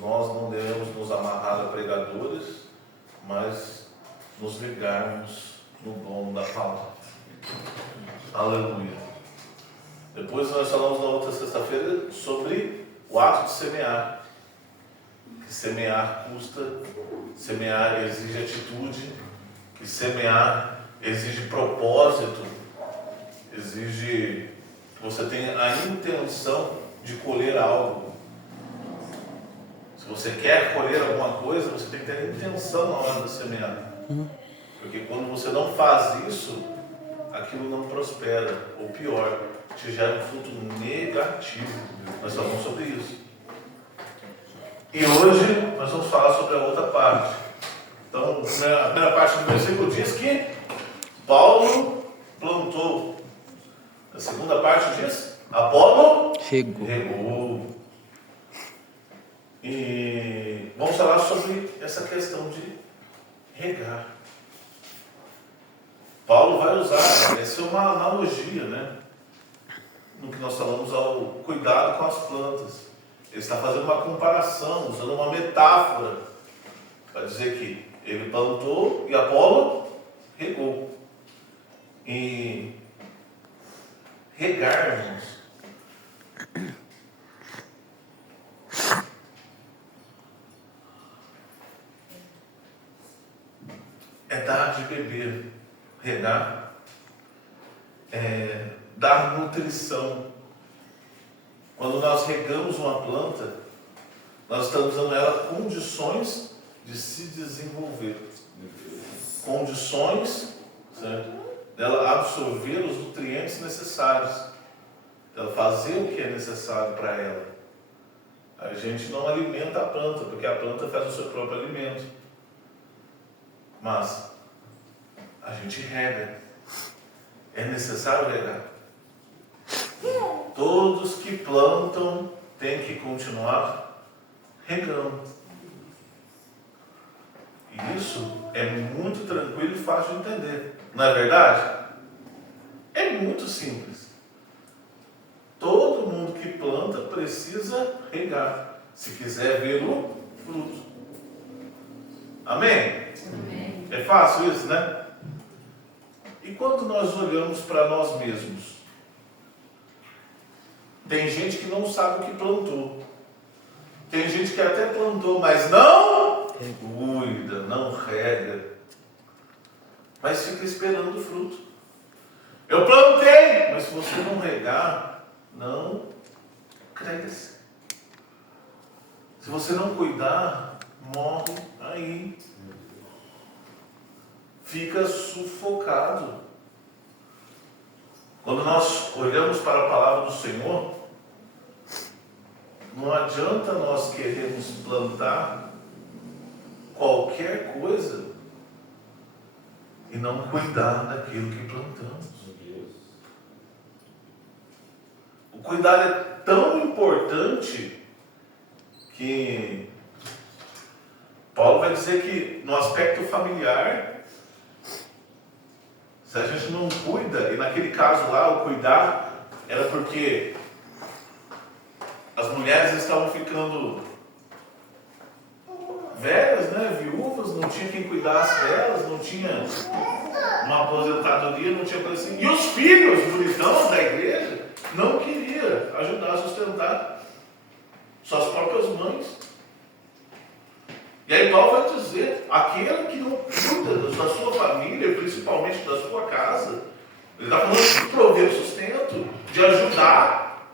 nós não devemos nos amarrar a pregadores, mas nos ligarmos no dom da palavra. Aleluia. Depois nós falamos na outra sexta-feira sobre o ato de semear. Que semear custa, semear exige atitude, que semear exige propósito, exige que você tenha a intenção de colher algo. Se você quer colher alguma coisa, você tem que ter a intenção na hora de semear. Porque quando você não faz isso, aquilo não prospera, ou pior, te gera um fruto negativo. Nós falamos sobre isso. E hoje nós vamos falar sobre a outra parte. Então, na primeira parte do versículo diz que Paulo plantou. Na segunda parte diz, Apolo regou. E vamos falar sobre essa questão de regar. Paulo vai usar, essa é uma analogia, né? No que nós falamos ao cuidado com as plantas. Ele está fazendo uma comparação, usando uma metáfora, para dizer que ele plantou e Apolo regou. E regar, irmãos, é dar de beber. Regar é dar nutrição. Quando nós regamos uma planta, nós estamos dando a ela condições de se desenvolver. Condições, certo? Dela absorver os nutrientes necessários. Dela fazer o que é necessário para ela. A gente não alimenta a planta, porque a planta faz o seu próprio alimento. Mas a gente rega. É necessário regar. Todos que plantam têm que continuar regando. E isso é muito tranquilo e fácil de entender. Não é verdade? É muito simples. Todo mundo que planta precisa regar, se quiser ver o fruto. Amém? Amém. É fácil isso, né? E quando nós olhamos para nós mesmos, tem gente que não sabe o que plantou. Tem gente que até plantou, mas não cuida, não rega. Mas fica esperando o fruto. Eu plantei, mas se você não regar, não cresce. Se você não cuidar, morre aí. Fica sufocado. Quando nós olhamos para a palavra do Senhor, não adianta nós queremos plantar qualquer coisa e não cuidar daquilo que plantamos. O cuidado é tão importante que Paulo vai dizer que no aspecto familiar, se a gente não cuida, e naquele caso lá o cuidar era porque as mulheres estavam ficando velhas, né, viúvas, não tinha quem cuidasse delas, não tinha uma aposentadoria, não tinha coisa assim. E os filhos bonitão da igreja não queriam ajudar a sustentar suas próprias mães. E aí Paulo vai dizer, aquele que não cuida da sua família, principalmente da sua casa, ele está falando de prover o sustento, de ajudar.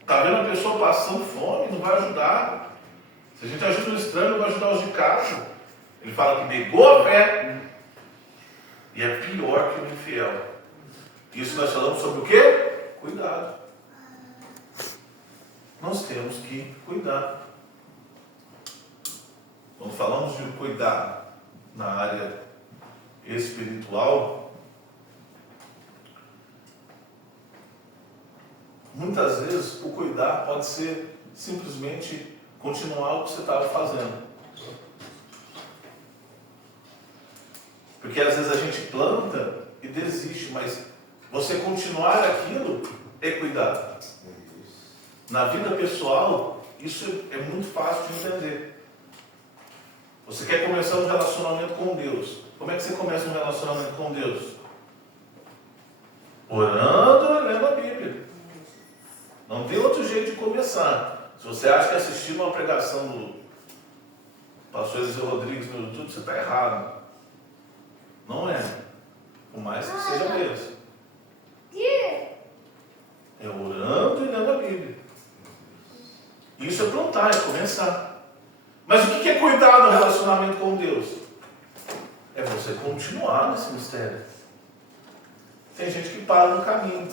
Está vendo a pessoa passando fome, não vai ajudar. Se a gente ajuda o estranho, não vai ajudar os de casa. Ele fala que negou a fé e é pior que o infiel. Isso nós falamos sobre o quê? Cuidado. Nós temos que cuidar. Quando falamos de cuidar na área espiritual, muitas vezes o cuidar pode ser simplesmente continuar o que você estava fazendo. Porque às vezes a gente planta e desiste, mas você continuar aquilo é cuidar. Na vida pessoal, Isso é muito fácil de entender. Você quer começar um relacionamento com Deus. Como é que você começa um relacionamento com Deus? Orando e lendo a Bíblia. Não tem outro jeito de começar. Se você acha que assistir uma pregação do pastor Eliseu Rodrigues no YouTube, você está errado. Não é. Por mais que seja mesmo. É orando e lendo a Bíblia. Isso é plantar, é começar. Mas o que é cuidar do relacionamento com Deus? É você continuar nesse mistério. Tem gente que para no caminho.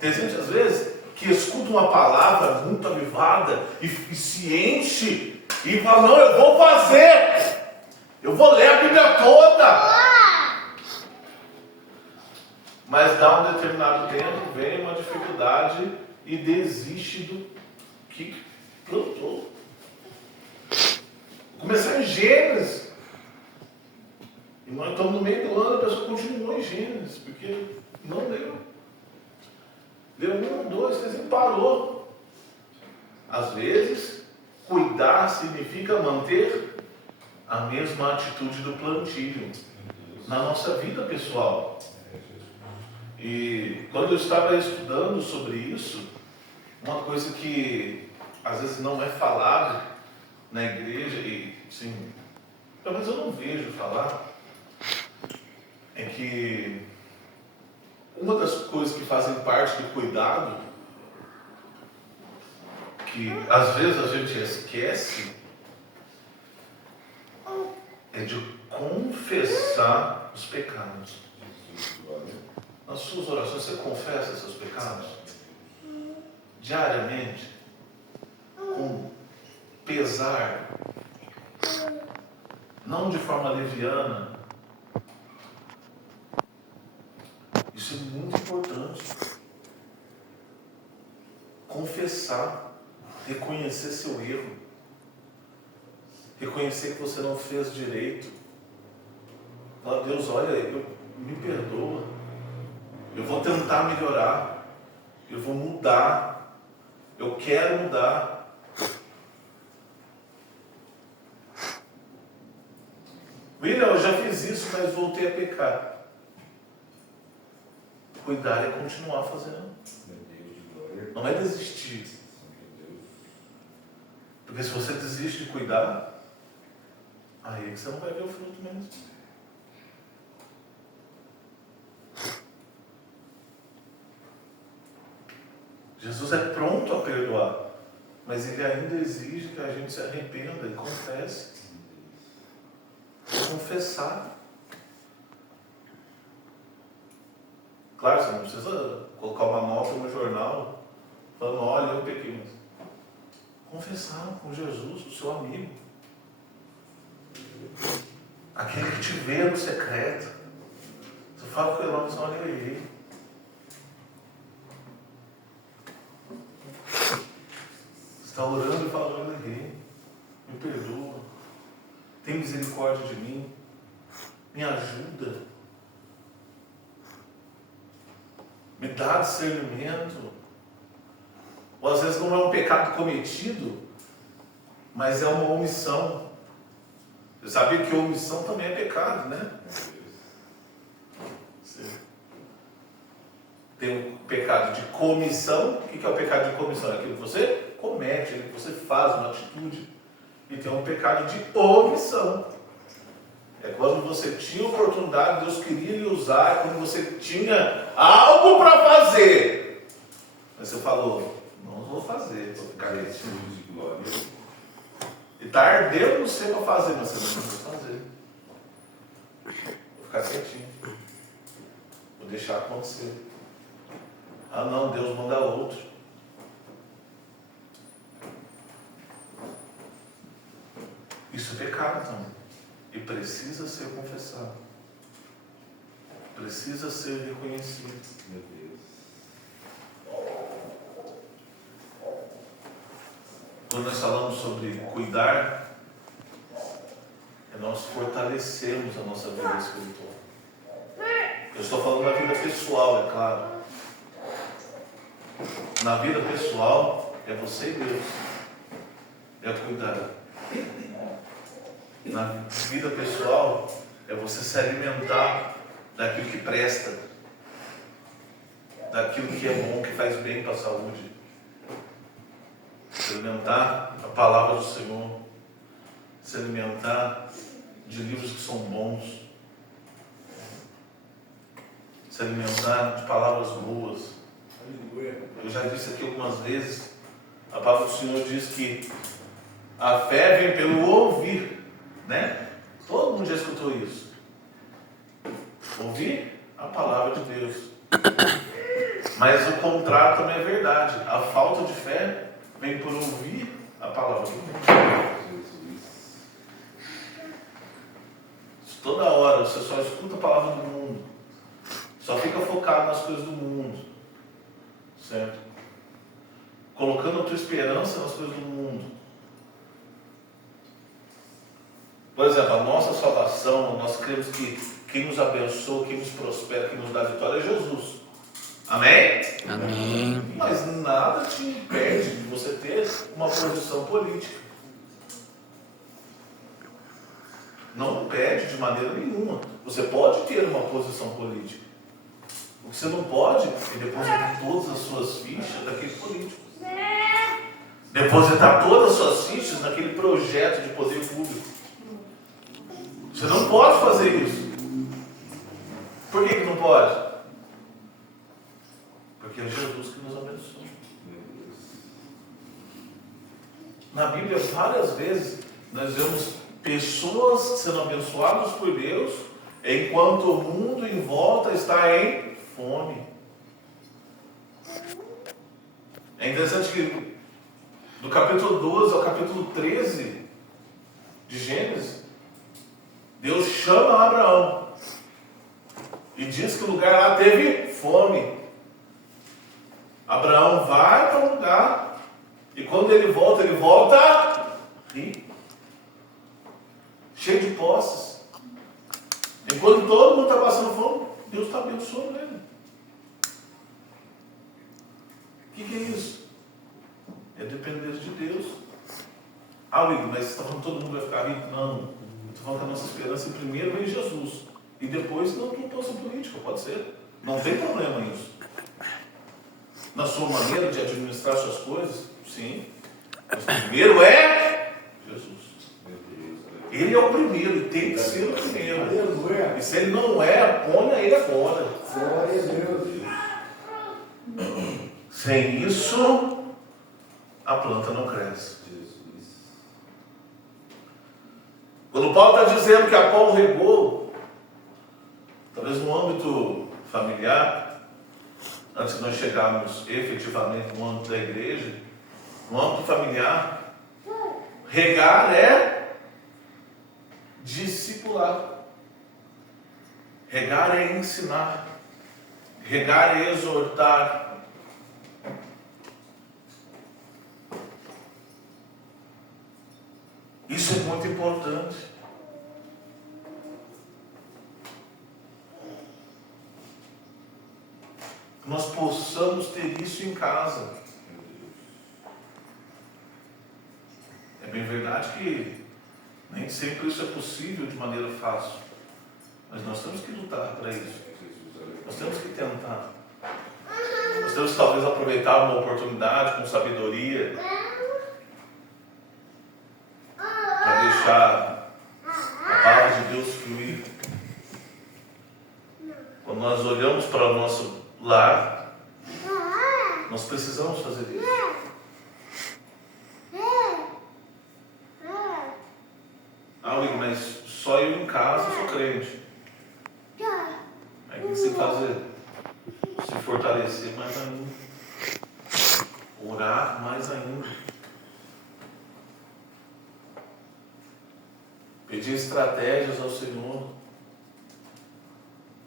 Tem gente, às vezes, que escuta uma palavra muito avivada e se enche e fala, não, eu vou fazer. Eu vou ler a Bíblia toda. Mas dá um determinado tempo, vem uma dificuldade e desiste do que plantou. Começar em Gênesis. E nós estamos no meio do ano, a pessoa continuou em Gênesis, porque não deu. Deu 1, 2, 3 e parou. Às vezes, cuidar significa manter a mesma atitude do plantio na nossa vida pessoal. E quando eu estava estudando sobre isso, uma coisa que às vezes não é falada na igreja, e sim, talvez eu não vejo falar, é que uma das coisas que fazem parte do cuidado, que às vezes a gente esquece, é de confessar os pecados. Nas suas orações você confessa seus pecados? Diariamente? Com pesar? Não de forma leviana? Isso é muito importante. Confessar, reconhecer seu erro, reconhecer que você não fez direito. Falar, Deus, olha, me perdoa. Eu vou tentar melhorar. Eu vou mudar. Eu quero mudar. William, eu já fiz isso, mas voltei a pecar. Cuidar é continuar fazendo. Não é desistir. Porque se você desiste de cuidar, aí é que você não vai ver o fruto mesmo. Jesus é pronto a perdoar, mas Ele ainda exige que a gente se arrependa e confesse. Confessar. Claro, você não precisa colocar uma nota no jornal falando, olha, eu pequei, mas confessar com Jesus, o seu amigo. Aquele que te vê no secreto. Você fala com ele, olha, eu errei. Você está orando e fala, eu errei. Me perdoa. Tem misericórdia de mim. Me ajuda. Me dá discernimento. Ou às vezes não é um pecado cometido, mas é uma omissão. Você sabia que omissão também é pecado, né? Tem o pecado de comissão. O que é o pecado de comissão? É aquilo que você comete, aquilo que você faz, uma atitude. E tem um pecado de omissão. É quando você tinha oportunidade, Deus queria lhe usar, é quando você tinha algo para fazer. Mas você falou, não vou fazer, vou ficar quietinho. E está ardendo no seu para fazer, mas você não vai fazer. Vou ficar quietinho. Vou deixar acontecer. Ah não, Deus manda outro. Isso é pecado também. E precisa ser confessado. Precisa ser reconhecido. Meu Deus. Quando nós falamos sobre cuidar, é nós fortalecermos a nossa vida espiritual. Eu estou falando da vida pessoal, é claro. Na vida pessoal, é você e Deus. é cuidar. Na vida pessoal, é você se alimentar daquilo que presta, daquilo que é bom, que faz bem para a saúde. Se alimentar da palavra do Senhor, se alimentar de livros que são bons, se alimentar de palavras boas. Eu já disse aqui algumas vezes, a palavra do Senhor diz que a fé vem pelo ouvir, né? Todo mundo já escutou isso. Ouvir a palavra de Deus. Mas o contrário também é verdade. A falta de fé vem por ouvir a palavra de Deus. Toda hora você só escuta a palavra do mundo, só fica focado nas coisas do mundo, certo? Colocando a tua esperança nas coisas do mundo. Por exemplo, a nossa salvação, nós cremos que quem nos abençoa, quem nos prospera, quem nos dá vitória é Jesus. Amém? Amém. Mas nada te impede de você ter uma posição política. Não impede de maneira nenhuma. Você pode ter uma posição política. O que você não pode é depositar todas as suas fichas naquele político. Depositar todas as suas fichas naquele projeto de poder público. Você não pode fazer isso. Por que não pode? Porque é Jesus que nos abençoa. Na Bíblia, várias vezes, nós vemos pessoas sendo abençoadas por Deus, enquanto o mundo em volta está em fome. É interessante que do capítulo 12 ao capítulo 13 de Gênesis, Deus chama Abraão e diz que o lugar lá teve fome. Abraão vai para um lugar e quando ele volta rico, cheio de posses. Enquanto todo mundo está passando fome, Deus está abençoando ele. O que é isso? É depender de Deus. Ah, William, mas você está falando que todo mundo vai ficar rico? Não. Eu estou falando que a nossa esperança primeiro vem em Jesus. E depois na tua posição política, pode ser. Não tem problema nisso. Na sua maneira de administrar suas coisas, sim. Mas primeiro é Jesus. Ele é o primeiro e tem que ser o primeiro. E se ele não é, ponha ele agora. Sem isso, a planta não cresce. Quando Paulo está dizendo que Apolo regou, talvez no âmbito familiar, antes de nós chegarmos efetivamente no âmbito da igreja, no âmbito familiar, regar é discipular. Regar é ensinar. Regar é exortar. Isso é muito importante. Nós possamos ter isso em casa. É bem verdade que nem sempre isso é possível de maneira fácil. Mas nós temos que lutar para isso. Nós temos que tentar. Nós temos que talvez aproveitar uma oportunidade com sabedoria para deixar a palavra de Deus fluir. Quando nós olhamos para o nosso lar, nós precisamos fazer isso. Ah, William, mas só eu em casa sou crente. Aí o que você tem que fazer? Se fortalecer mais ainda. Orar mais ainda. Pedir estratégias ao Senhor.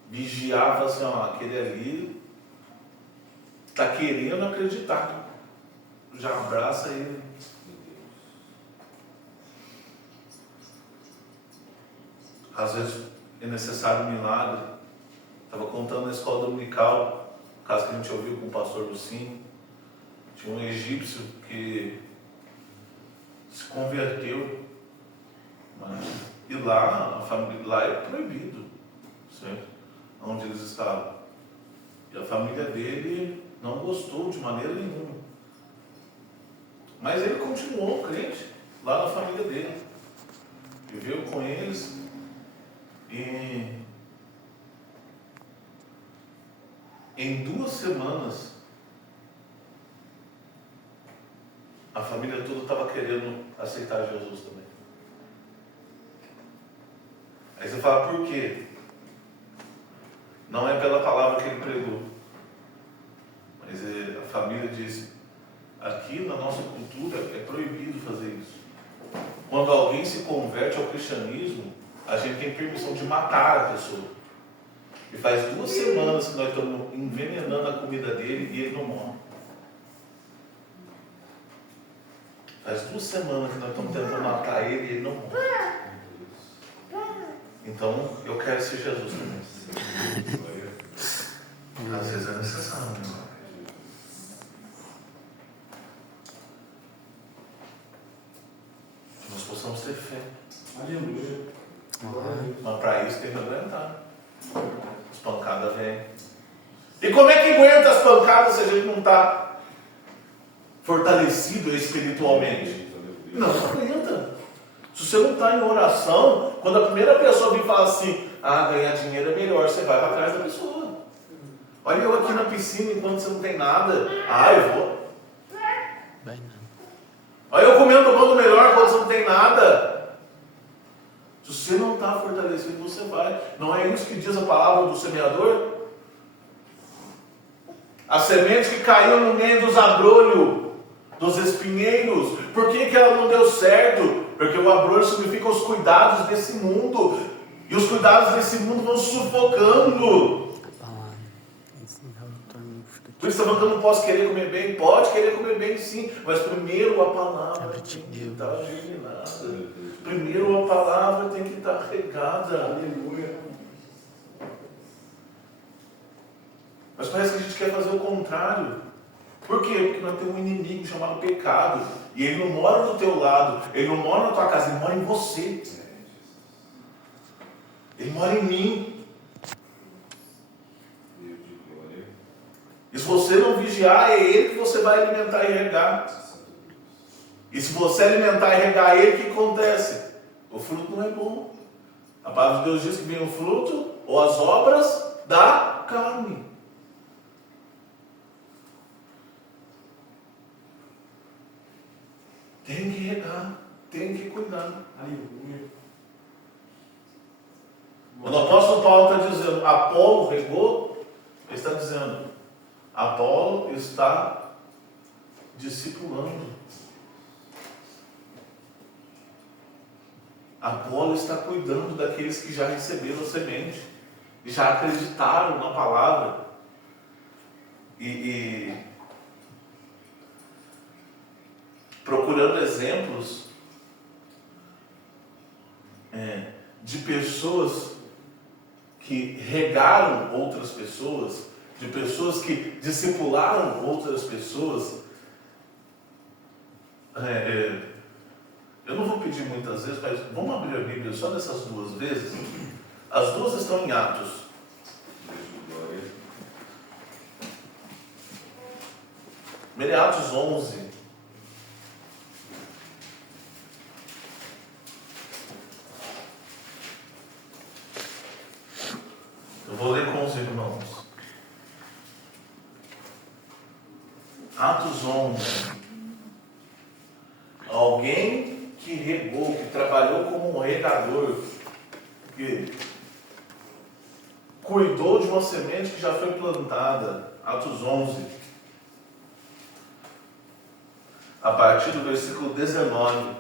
Vigiar, falar assim, ó, aquele ali está querendo acreditar. Já abraça ele. Às vezes é necessário um milagre. Estava contando na escola dominical, o caso que a gente ouviu com o pastor Lucinho. Tinha um egípcio que se converteu. E lá, a família, lá é proibido, certo? Onde eles estavam. E a família dele não gostou de maneira nenhuma. Mas ele continuou crente lá na família dele. Viveu com eles e em 2 semanas a família toda estava querendo aceitar Jesus também. Aí você fala, por quê? Não é pela palavra que ele pregou, mas a família disse, aqui na nossa cultura é proibido fazer isso. Quando alguém se converte ao cristianismo, a gente tem permissão de matar a pessoa. E faz 2 semanas que nós estamos envenenando a comida dele e ele não morre. Faz 2 semanas que nós estamos tentando matar ele e ele não morre. Então, eu quero ser Jesus também. Às vezes é necessário, né? Que nós possamos ter fé. Aleluia. Mas para isso tem que aguentar. As pancadas vêm. E como é que aguenta as pancadas se a gente não está fortalecido espiritualmente? Não aguenta. Se você não está em oração, quando a primeira pessoa vir falar assim, ganhar dinheiro é melhor, você vai para trás da pessoa. Olha eu aqui na piscina enquanto você não tem nada. Eu vou. Olha eu comendo o bolo melhor quando você não tem nada. Se você não está fortalecido, você vai. Não é isso que diz a palavra do semeador? A semente que caiu no meio dos abrolhos, dos espinheiros. Por que ela não deu certo? Porque o abrolho significa os cuidados desse mundo. E os cuidados desse mundo vão sufocando. Por isso eu não posso querer comer bem. Pode querer comer bem sim. Mas primeiro a palavra tem que estar germinada. Primeiro a palavra tem que estar regada. Aleluia. Mas parece que a gente quer fazer o contrário. Por quê? Porque nós temos um inimigo chamado pecado. E ele não mora do teu lado. Ele não mora na tua casa. Ele mora em você. Ele mora em mim. E se você não vigiar, é ele que você vai alimentar e regar. E se você alimentar e regar ele, o que acontece? O fruto não é bom. A palavra de Deus diz que vem o fruto ou as obras da carne. Tem que regar, tem que cuidar. Aleluia. Quando o apóstolo Paulo está dizendo, Apolo regou, ele está dizendo, Apolo está discipulando. Apolo está cuidando daqueles que já receberam a semente, e já acreditaram na palavra. E procurando exemplos de pessoas que regaram outras pessoas, de pessoas que discipularam outras pessoas. Eu não vou pedir muitas vezes, mas vamos abrir a Bíblia só dessas 2 vezes. As 2 estão em Atos. Primeiro é Atos 11. Eu vou ler com os irmãos. Atos 11. Alguém que regou, que trabalhou como um regador, que cuidou de uma semente que já foi plantada. Atos 11. A partir do versículo 19.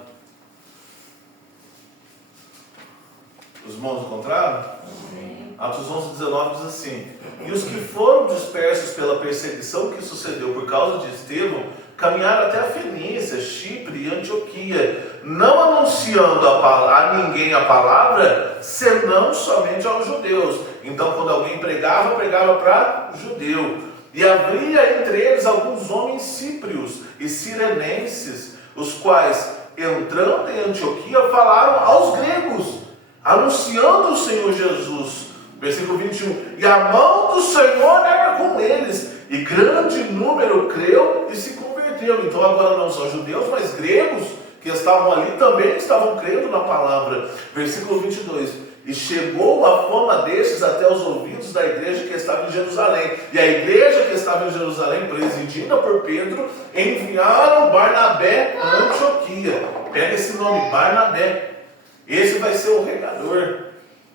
Os irmãos encontraram? Sim. Atos 11, 19 diz assim: e os que foram dispersos pela perseguição que sucedeu por causa de Estevão, caminharam até a Fenícia, Chipre e Antioquia, não anunciando a ninguém a palavra, senão somente aos judeus. Então, quando alguém pregava para judeu. E havia entre eles alguns homens cíprios e cirenenses, os quais, entrando em Antioquia, falaram aos gregos, anunciando o Senhor Jesus. Versículo 21. E a mão do Senhor era com eles, e grande número creu e se converteu. Então agora não só judeus, mas gregos que estavam ali também estavam crendo na palavra. Versículo 22. E chegou a fama destes até os ouvidos da igreja que estava em Jerusalém. E a igreja que estava em Jerusalém, presidida por Pedro, enviaram Barnabé a Antioquia. Pega esse nome, Barnabé. Esse vai ser o regador.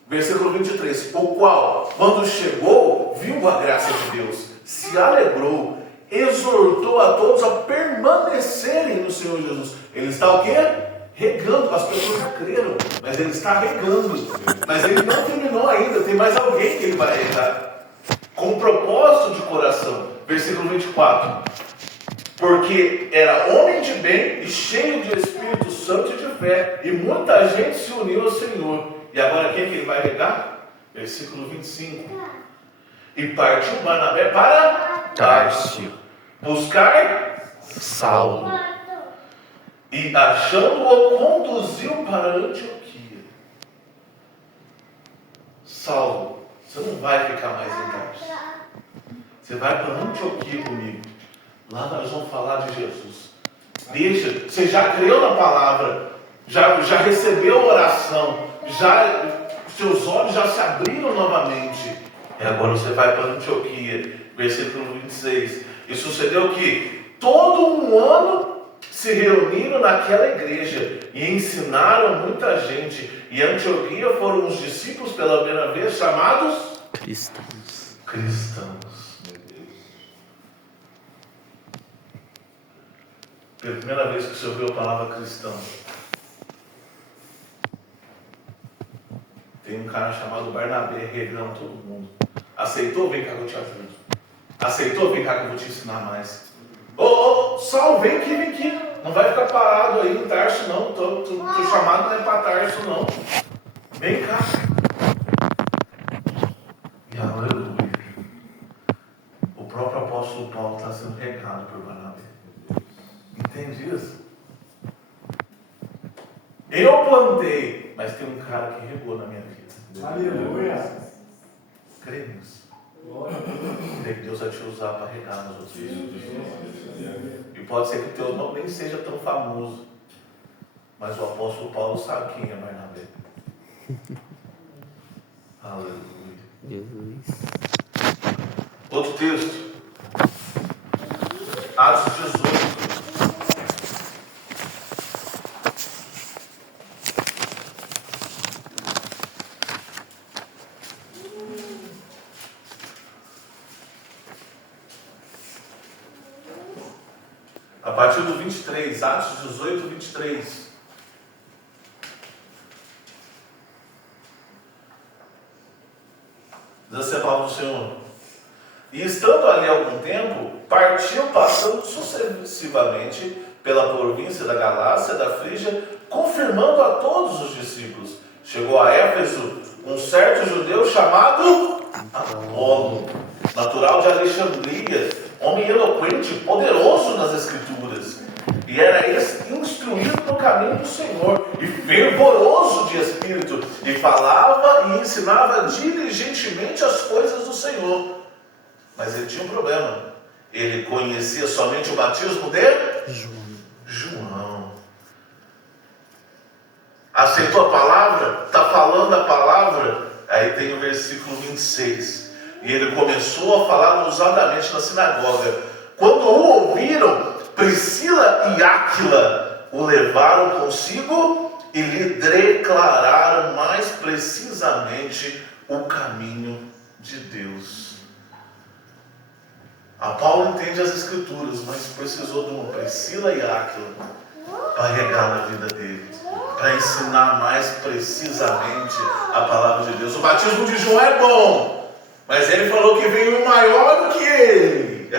Versículo 23. O qual, quando chegou, viu a graça de Deus, se alegrou, exortou a todos a permanecerem no Senhor Jesus. Ele está o quê? Regando. As pessoas já creram, mas ele está regando. Mas ele não terminou ainda, tem mais alguém que ele vai regar, com um propósito de coração. Versículo 24. Porque era homem de bem e cheio de Espírito Santo e de fé, e muita gente se uniu ao Senhor. E agora quem que ele vai regar? Versículo 25. E partiu Barnabé para Tarso, buscar Saulo. E achando-o, conduziu para Antioquia. Saulo, você não vai ficar mais em Tarso. Você vai para Antioquia comigo. Lá nós vamos falar de Jesus. Deixa, você já creu na palavra, já recebeu a oração, seus olhos já se abriram novamente. E agora você vai para Antioquia. Versículo 26. E sucedeu que todo um ano se reuniram naquela igreja e ensinaram muita gente. E Antioquia foram os discípulos pela primeira vez chamados cristãos. Meu Deus. Pela primeira vez que você ouviu a palavra cristão, tem um cara chamado Barnabé regando todo mundo. Aceitou? Vem cá que eu te ajudo. Aceitou? Vem cá que eu vou te ensinar mais. Saulo, vem aqui. Não vai ficar parado aí em Tarso, não. Tô chamado não é para Tarso, não. Vem cá. E aleluia. O próprio apóstolo Paulo está sendo regado por Barnabé. Entende isso? Eu plantei, mas tem um cara que regou na minha vida. Aleluia. Crê nisso. Crê que Deus vai te usar para regar nos outros filhos. E pode ser que o teu nome nem seja tão famoso, mas o apóstolo Paulo sabe quem é Barnabé. Aleluia. Jesus. Outro texto. Atos 18. A partir do 23, Atos 18, 23. Diz assim a palavra do Senhor. E estando ali algum tempo, partiu passando sucessivamente pela província da Galácia, da Frígia, confirmando a todos os discípulos. Chegou a Éfeso um certo judeu chamado Apolo, natural de Alexandria, homem eloquente, poderoso nas Escrituras, e era instruído no caminho do Senhor, e fervoroso de espírito, e falava e ensinava diligentemente as coisas do Senhor. Mas ele tinha um problema. Ele conhecia somente o batismo de João. Aceitou a palavra? Está falando a palavra? Aí tem o versículo 26. E ele começou a falar ousadamente na sinagoga. Quando o ouviram, Priscila e Áquila o levaram consigo e lhe declararam mais precisamente o caminho de Deus. A Paulo entende as Escrituras, mas precisou de uma Priscila e Áquila para regar na vida dele, para ensinar mais precisamente a palavra de Deus. O batismo de João é bom, mas ele falou que veio um maior do que ele.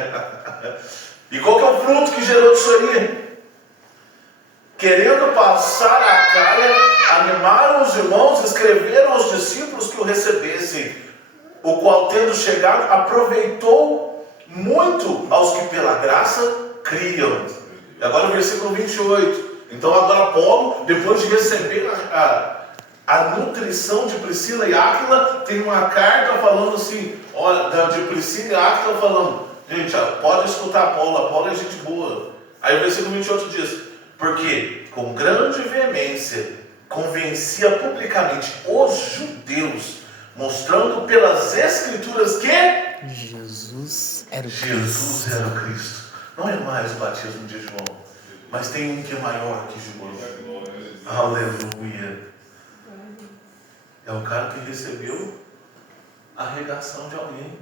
E qual que é o fruto que gerou disso aí? Querendo passar a Acaia, animaram os irmãos, escreveram aos discípulos que o recebessem, o qual, tendo chegado, aproveitou muito aos que pela graça criam. E agora o versículo 28. Então agora Paulo, depois de receber a nutrição de Priscila e Áquila, tem uma carta falando assim, olha, de Priscila e Áquila falando, gente, pode escutar Paulo é gente boa. Aí o versículo 28 diz, porque com grande veemência convencia publicamente os judeus, mostrando pelas escrituras que Jesus era o Jesus Cristo. era o Cristo. Não é mais o batismo de João, mas tem um que é maior que João. Aleluia. É o cara que recebeu a regação de alguém,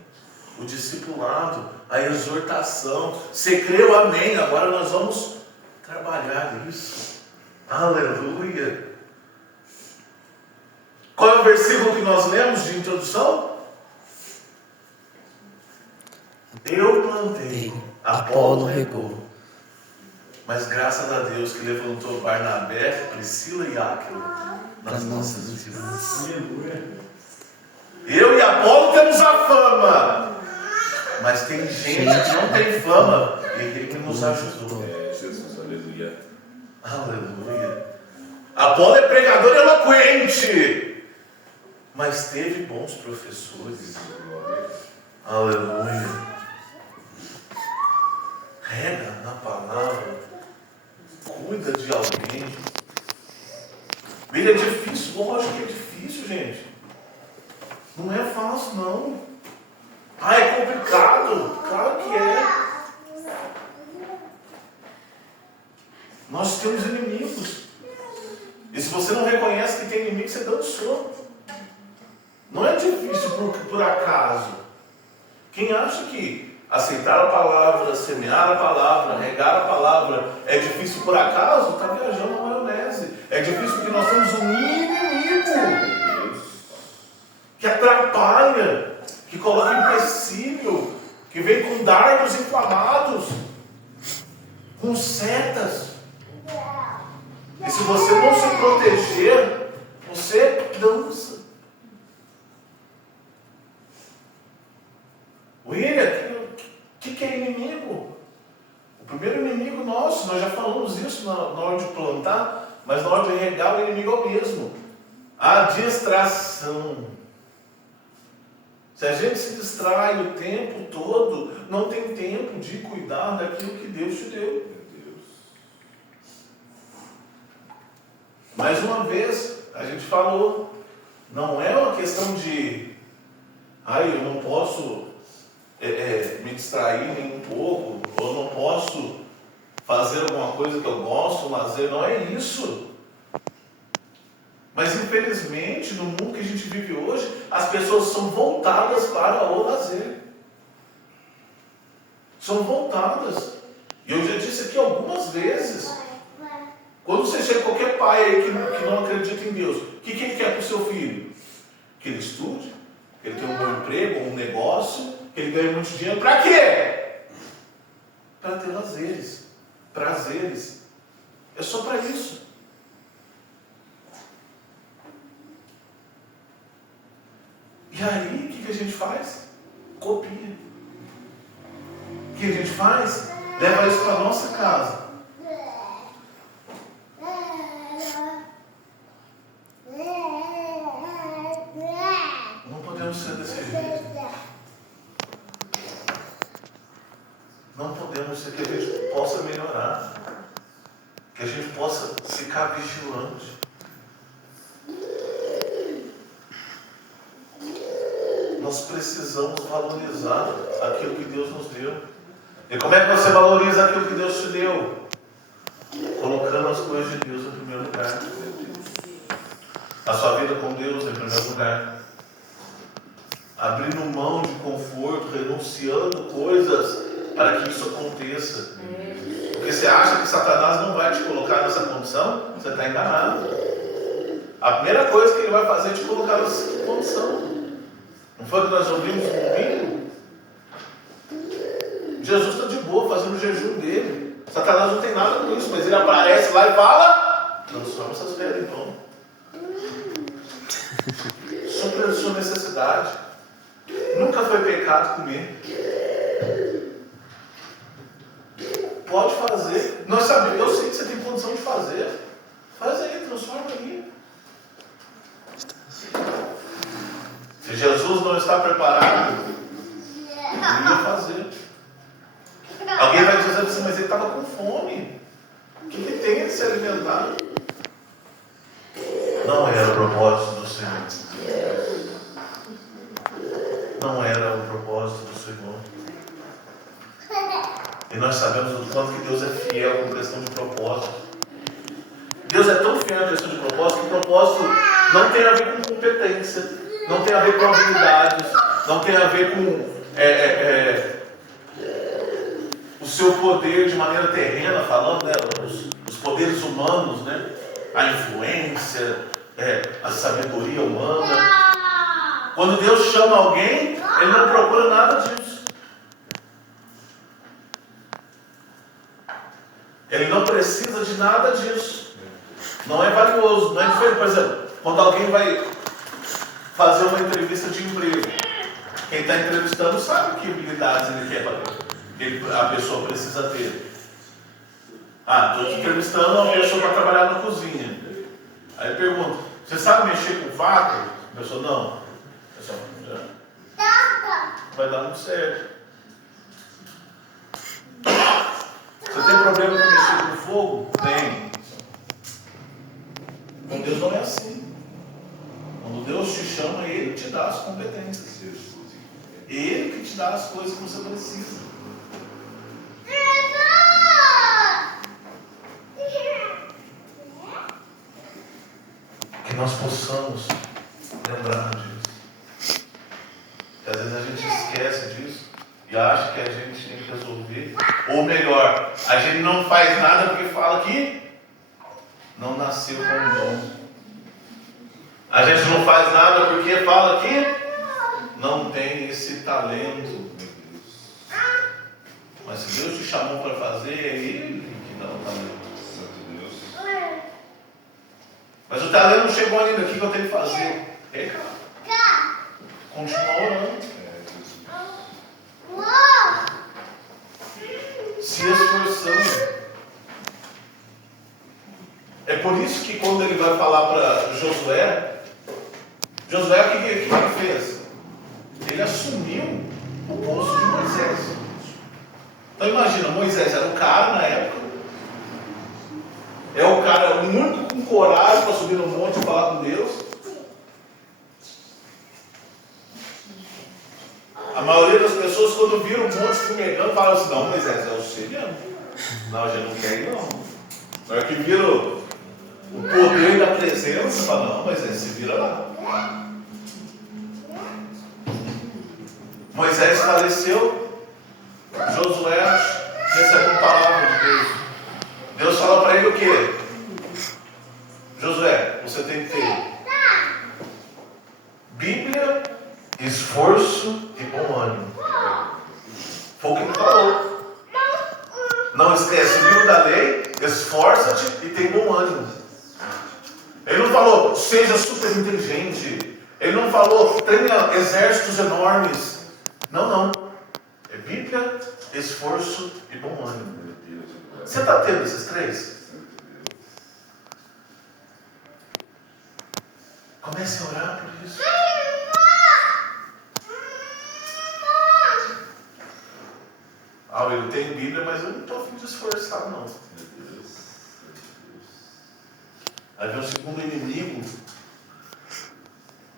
o discipulado, a exortação. Você creu, amém. Agora nós vamos trabalhar isso. Aleluia. Qual é o versículo que nós lemos de introdução? Eu plantei, Apolo regou. Mas graças a Deus que levantou Barnabé, Priscila e Áquila nas nossas vidas. Eu e Apolo temos a fama, mas tem gente que não tem fama e aquele que nos ajudou. Jesus, aleluia. Aleluia. Apolo é pregador eloquente, mas teve bons professores. Aleluia. Rega na palavra, cuida de alguém. Ele é difícil, lógico que é difícil, gente. Não é fácil, não. É complicado, claro que é. Nós temos inimigos. E se você não reconhece que tem inimigo, você dançou. Não é difícil por acaso. Quem acha que aceitar a palavra, semear a palavra, regar a palavra é difícil por acaso, está viajando na maionese. É difícil porque nós temos um inimigo que atrapalha, que coloca empecilho, que vem com dardos inflamados, com setas. E se você não se proteger, você dança. William, o que é inimigo? O primeiro inimigo nosso, nós já falamos isso na hora de plantar, mas na hora de regar o inimigo é o mesmo. A distração. Se a gente se distrai o tempo todo, não tem tempo de cuidar daquilo que Deus te deu. Mais uma vez, a gente falou, não é uma questão de eu não posso me distrair nem um pouco, ou não posso fazer alguma coisa que eu gosto, lazer, não é isso. Mas infelizmente, no mundo que a gente vive hoje, as pessoas são voltadas para o lazer. São voltadas. E eu já disse aqui algumas vezes, quando você chega qualquer pai aí que não acredita em Deus, o que ele quer para o seu filho? Que ele estude, que ele tenha um bom emprego, um negócio, que ele ganhe muito dinheiro. Para quê? Para ter lazeres, prazeres. É só para isso. E aí, o que a gente faz? Copia. O que a gente faz? Leva isso para a nossa casa. Não podemos ser desse jeito. Não podemos ser, que a gente possa melhorar. Que a gente possa ficar vigilante. Nós precisamos valorizar aquilo que Deus nos deu. E como é que você valoriza aquilo que Deus te deu? Colocando as coisas de Deus em primeiro lugar. A sua vida com Deus em primeiro lugar. Abrindo mão de conforto, renunciando coisas para que isso aconteça. Porque você acha que Satanás não vai te colocar nessa condição? Você está enganado. A primeira coisa que ele vai fazer é te colocar nessa condição. Não foi o que nós ouvimos no domingo? Jesus está de boa fazendo o jejum dele. Satanás não tem nada com isso, mas ele aparece lá e fala: transforma essas pedras em pão. Supra a sua necessidade. Nunca foi pecado comer. Pode fazer. Nós sabemos, eu sei que você tem condição de fazer. Faz aí, transforma aí. Se Jesus não está preparado, ele ia fazer. Alguém vai dizer assim, mas ele estava com fome. O que ele tem de se alimentar? Não era o propósito do Senhor. Não era o propósito do Senhor. E nós sabemos o quanto que Deus é fiel com questão de propósito. Deus é tão fiel em questão de propósito que o propósito não tem a ver com competência, não tem a ver com habilidades, não tem a ver com o seu poder de maneira terrena, falando, né, os poderes humanos, né, a influência, a sabedoria humana. Quando Deus chama alguém, Ele não procura nada disso. Ele não precisa de nada disso. Não é valioso, não é diferente. Por exemplo, quando alguém vai fazer uma entrevista de emprego, quem está entrevistando sabe que habilidades ele quer, a pessoa precisa ter. Estou entrevistando uma pessoa para trabalhar na cozinha. Aí pergunto, você sabe mexer com faca? A pessoa, não. A pessoa, vai dar muito certo. Você tem problema com mexer com fogo? Tem. Com Deus não é assim. Quando Deus te chama, Ele te dá as competências. Ele que te dá as coisas que você precisa. Que nós possamos lembrar disso. Que às vezes a gente esquece disso e acha que a gente tem que resolver. Ou melhor, a gente não faz nada porque fala que não nasceu com o dom. A gente não faz nada porque fala que não tem esse talento. Mas se Deus te chamou para fazer, é Ele que dá o talento. Mas o talento não chegou ainda. O que eu tenho que fazer? Continuar orando. Se esforçando. É por isso que quando ele vai falar para Josué, o que ele fez? Ele assumiu o posto de Moisés. Então imagina, Moisés era o cara na época, é o cara, o único com coragem para subir no monte e falar com Deus. A maioria das pessoas, quando viram o monte fumegando, falam assim, não, Moisés, é o Senhor. Não, a gente não quer ir, não. Na hora que viram o poder da presença, falam, não, Moisés, se vira lá. Moisés faleceu, Josué recebeu uma palavra de Deus. Deus fala para ele o quê? Josué, você tem que ter Bíblia, esforço e bom ânimo. Foi o que ele falou. Não esquece o livro da lei, esforça-te e tem bom ânimo. Ele não falou, seja super inteligente. Ele não falou, treine exércitos enormes. Não. É Bíblia, esforço e bom ânimo. Você está tendo esses três? Comece a orar por isso. Eu tenho Bíblia, mas eu não estou a fim de esforçar, não. Aí vem o segundo inimigo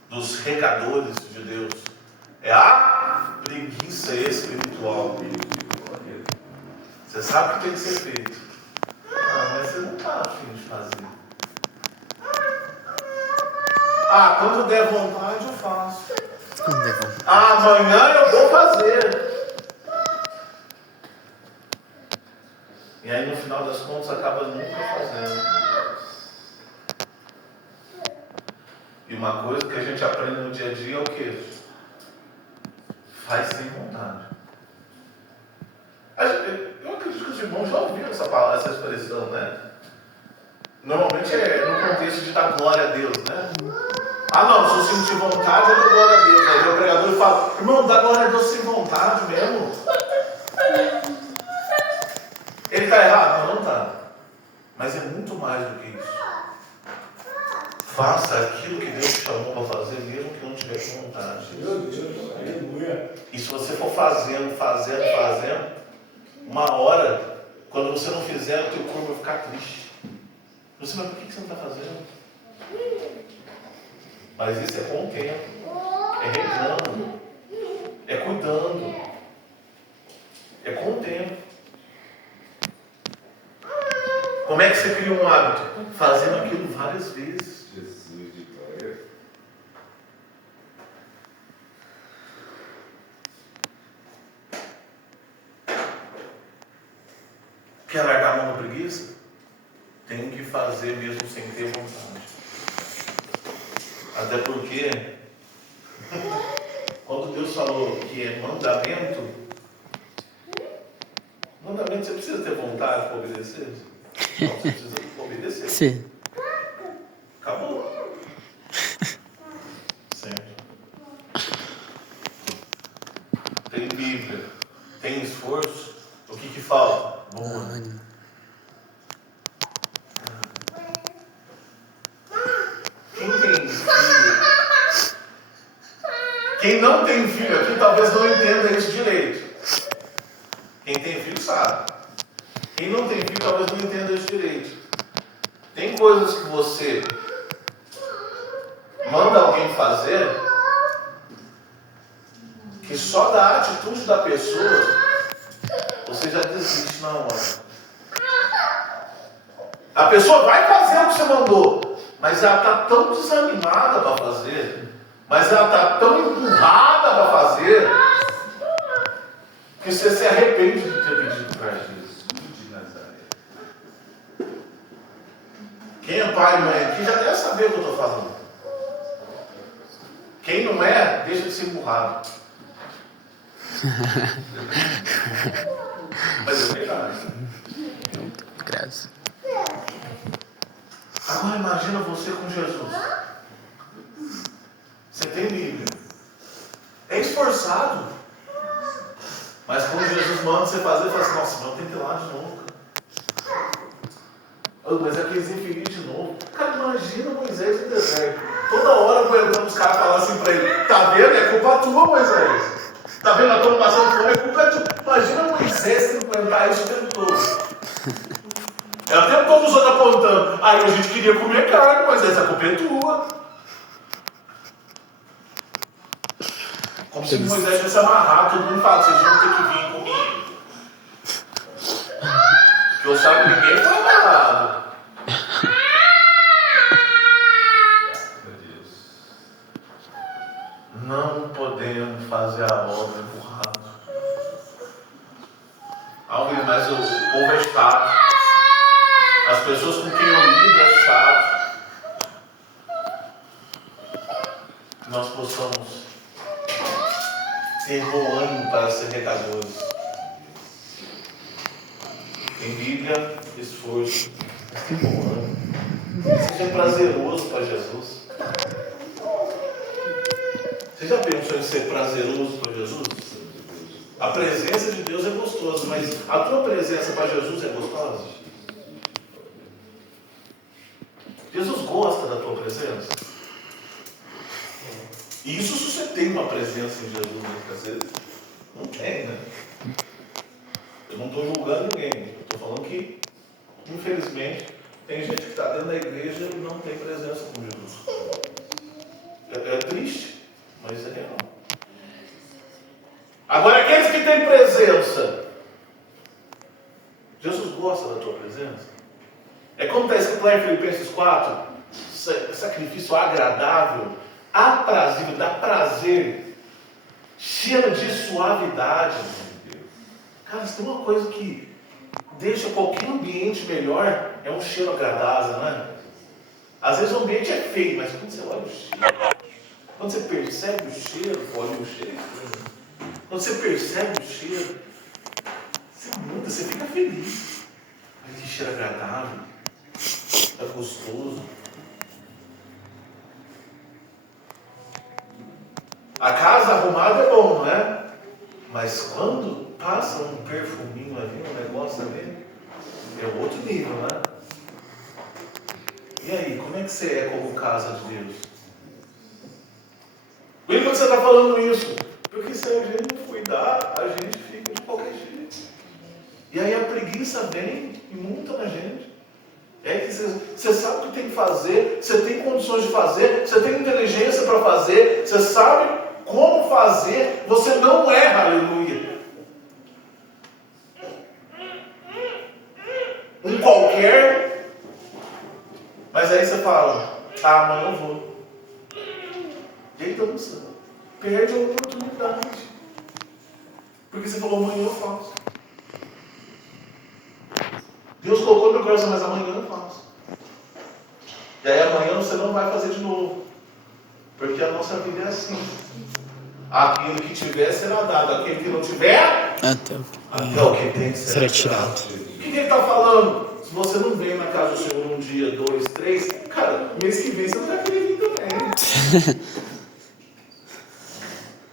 dos regadores de Deus. É a preguiça espiritual. Você sabe o que tem que ser feito. Mas você não está a fim de fazer. Quando der vontade eu faço. Amanhã eu vou fazer. E aí no final das contas acaba nunca fazendo. E uma coisa que a gente aprende no dia a dia é o quê? Faz sem vontade. Eu acredito que os irmãos já ouviram essa palavra, essa expressão, né? Normalmente é no contexto de dar glória a Deus, né? Não, se eu sentir vontade, eu dou glória a Deus. Aí o pregador fala, irmão, dá glória a Deus sem vontade mesmo. Ele está errado? Não está. Mas é muito mais do que isso. Faça aquilo que Deus te chamou para fazer, mesmo que não tiver com vontade. Meu Deus, aleluia. E se você for fazendo, uma hora, quando você não fizer, o teu corpo vai ficar triste. Você, mas por que você não está fazendo? Mas isso é com o tempo. É regando. É cuidando. É com o tempo. Como é que você cria um hábito? Fazendo aquilo várias vezes. Jesus de glória. Quer largar a mão na preguiça? Tem que fazer mesmo sem ter vontade. Até porque, quando Deus falou que é mandamento você precisa ter vontade para obedecer? Não, você precisa obedecer. Sim. Acabou. Sempre. Tem Bíblia, tem esforço. O que falta? Bom ânimo. Quem tem filho? Quem não tem filho aqui talvez não entenda isso direito. Quem tem filho sabe. Quem não tem filho talvez não entenda isso direito. Tem coisas que você manda alguém fazer que só da atitude da pessoa você já desiste na hora. A pessoa vai fazer o que você mandou, mas ela está tão desanimada para fazer, mas ela está tão empurrada para fazer, que você se arrepende de ter pedido para Jesus de Nazaré. Quem é pai e mãe aqui já deve saber o que eu estou falando. Quem não é, deixa de ser empurrado. Mas é verdade. Graças. Agora imagina você com Jesus. Você tem Bíblia. É esforçado. Mas quando Jesus manda você fazer, fala assim, nossa, não tem que ir lá de novo, cara. Mas é aqueles infeliz de novo. Cara, imagina Moisés no deserto. Toda hora aguentando os caras falar assim pra ele, tá vendo? É culpa tua, Moisés. Tá vendo? Nós estamos passando fome, é culpa tua. Imagina Moisés tendo que aguentar isso o tempo todo. É o tempo todo os outros apontando. Aí a gente queria comer carne, Moisés, a culpa é tua. Como se Moisés tivesse amarrado, todo mundo fala, vocês vão ter que vir comigo. Que eu saiba, ninguém foi amarrado. Meu Deus. Não podemos fazer a obra empurrado. Mas o povo é chato. As pessoas com quem eu lido é chato. Que nós possamos ter bom ânimo para ser pecadores. Em Bíblia, esforço, bom ânimo. Seja prazeroso para Jesus. Você já pensou em ser prazeroso para Jesus? A presença de Deus é gostosa, mas a tua presença para Jesus é gostosa? Jesus gosta da tua presença? Isso se você tem uma presença em Jesus, muitas vezes. Não tem, né? Eu não estou julgando ninguém. Eu estou falando que, infelizmente, tem gente que está dentro da igreja e não tem presença com Jesus. É triste, mas é real. Agora, aqueles que têm presença, Jesus gosta da tua presença? É como está escrito lá em Filipenses 4, sacrifício agradável, aprazível, dá prazer, cheiro de suavidade. Cara, se tem uma coisa que deixa qualquer ambiente melhor, é um cheiro agradável, não é? Às vezes o ambiente é feio, mas quando você olha o cheiro, quando você percebe o cheiro, olha o cheiro, quando você percebe o cheiro, você muda, você fica feliz. Olha que cheiro agradável, é gostoso. A casa arrumada é bom, não é? Mas quando passa um perfuminho ali, um negócio ali, é outro nível, né? E aí, como é que você é como casa de Deus? Por que você está falando isso? Porque se a gente não cuidar, a gente fica de qualquer jeito. E aí a preguiça vem e monta na gente. É que você sabe o que tem que fazer, você tem condições de fazer, você tem inteligência para fazer, você sabe como fazer, você não erra, aleluia. Um qualquer, mas aí você fala, amanhã eu vou. E aí dança, perde a oportunidade. Porque você falou, amanhã eu faço. Deus colocou no meu coração, mas amanhã eu faço. E aí amanhã você não vai fazer de novo. Porque a nossa vida é assim. Aquele que tiver será dado. Aquele que não tiver, até o que tem será tirado. O que ele está falando? Se você não vem na casa do Senhor um dia, 2, 3, cara, mês que vem você não vai querer vir também.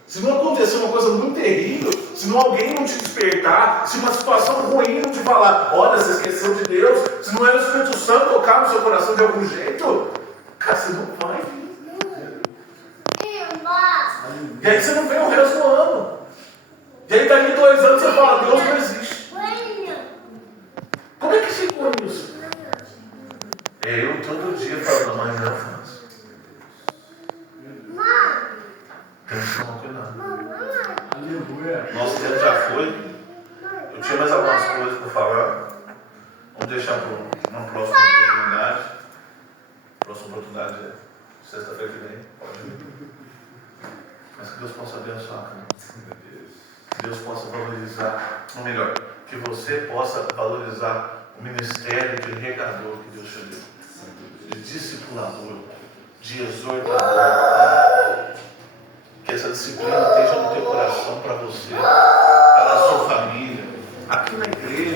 Se não acontecer uma coisa muito terrível, se não alguém não te despertar, se uma situação ruim não te falar, olha, você esqueceu de Deus, se não é o Espírito Santo tocar no seu coração de algum jeito, cara, você não vai vir. E aí você não vem o resto do ano. E aí daqui 2 anos você fala, Deus não existe. Como é que ficou isso? Eu todo dia falando, amanhã eu faço. Tem que tomar cuidado. Nosso tempo já foi. Eu tinha mais algumas coisas para falar. Vamos deixar para uma próxima oportunidade. Próxima oportunidade é sexta-feira que vem. Pode ir. Mas que Deus possa abençoar, cara. Que Deus possa valorizar, ou melhor, que você possa valorizar o ministério de regador que Deus te deu, de discipulador, de exortador. Que essa disciplina esteja no teu coração para você, para a sua família, aqui na igreja.